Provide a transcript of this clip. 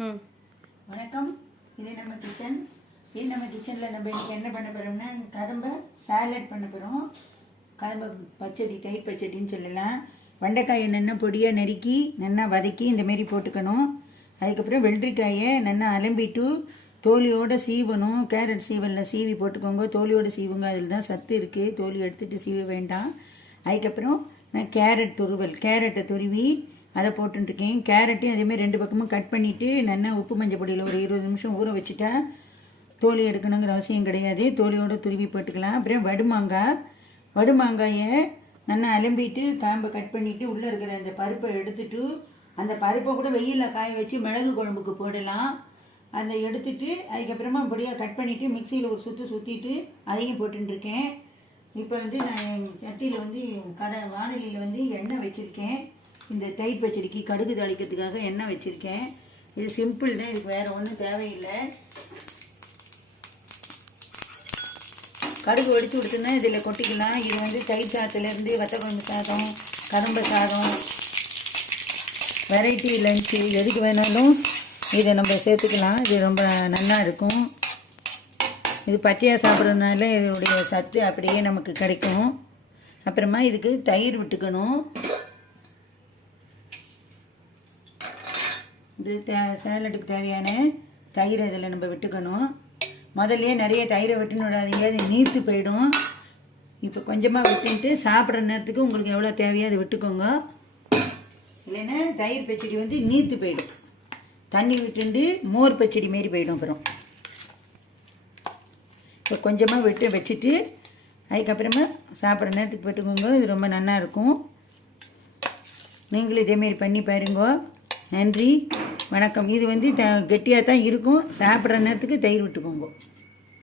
வணக்கம். இது நம்ம கிச்சன். நம்ம கிச்சனில் நம்ம இன்றைக்கி என்ன பண்ண போகிறோம்னா கதம்ப சாலட் பண்ண போகிறோம். கதம்ப பச்சடி, தயிர் பச்சடின்னு சொல்லலாம். வெண்டைக்காயை நல்லா பொடியாக நறுக்கி நல்லா வதக்கி இந்தமாரி போட்டுக்கணும். அதுக்கப்புறம் வெள்ளரிக்காயை நல்லா அலம்பிட்டு தோலியோடு சீவணும். கேரட் சீவனில் சீவி போட்டுக்கோங்க. தோலியோடு சீவுங்க, அதில் தான் சத்து இருக்குது. தோலி எடுத்துகிட்டு சீவ வேண்டாம். அதுக்கப்புறம் நான் கேரட்டை துருவி அதை போட்டுருக்கேன். கேரட்டையும் அதேமாதிரி 2 பக்கமும் கட் பண்ணிவிட்டு நல்லா உப்பு மஞ்சள் பொடியில் ஒரு 20 நிமிஷம் ஊற வச்சுட்டா தோலி எடுக்கணுங்கிற அவசியம் கிடையாது. தோலியோடு துருவி போட்டுக்கலாம். அப்புறம் வடுமாங்காயை நல்லா அலம்பிட்டு காம்பை கட் பண்ணிவிட்டு உள்ளே இருக்கிற அந்த பருப்பை எடுத்துட்டு அந்த பருப்பை கூட வெயிலில் காய வச்சு மிளகு குழம்புக்கு போடலாம். அதை எடுத்துட்டு அதுக்கப்புறமா பொடியாக கட் பண்ணிவிட்டு மிக்சியில் ஒரு சுற்றிட்டு அதையும் போட்டுருக்கேன். இப்போ நான் சட்டியில் வானலியில் எண்ணெய் வச்சுருக்கேன். இந்த தயிர் பச்சடிக்கு கடுகு தாளிக்கிறதுக்காக எண்ணெய் வச்சுருக்கேன். இது சிம்பிள் தான், இதுக்கு வேறு ஒன்றும் தேவையில்லை. கடுகு வெடித்து கொடுத்துன்னா இதில் கொட்டிக்கலாம். இது தயிர் சாதத்துலேருந்து வத்தக்குழம்பு சாதம், கதம்ப சாதம், வெரைட்டி லஞ்சு எதுக்கு வேணாலும் இதை நம்ம சேர்த்துக்கலாம். இது ரொம்ப நல்லா இருக்கும். இது பச்சையாக சாப்பிட்றதுனால இதனுடைய சத்து அப்படியே நமக்கு கிடைக்கும். அப்புறமா இதுக்கு தயிர் விட்டுக்கணும். இது சேலட்டுக்கு தேவையான தயிரை இதில் நம்ம விட்டுக்கணும். முதல்லையே நிறைய தயிரை விட்டுன்னு விடாதீங்க, அது நீர்த்து போயிடும். இப்போ கொஞ்சமாக விட்டுட்டு சாப்பிட்ற நேரத்துக்கு உங்களுக்கு எவ்வளோ தேவையோ அதை விட்டுக்கோங்க. இல்லைன்னா தயிர் பச்சடி நீர்த்து போயிடும். தண்ணி விட்டுண்டு மோர் பச்சடி மாரி போயிடும். அப்புறம் இப்போ கொஞ்சமாக விட்டு வச்சுட்டு அதுக்கப்புறமா சாப்பிட்ற நேரத்துக்கு போட்டுக்கோங்க. இது ரொம்ப நல்லாயிருக்கும். நீங்களும் இதேமாரி பண்ணி பாருங்க. நன்றி, வணக்கம். இது கெட்டியாக தான் இருக்கும். சாப்பிட்ற நேரத்துக்கு தயிர் விட்டுக்கோங்க.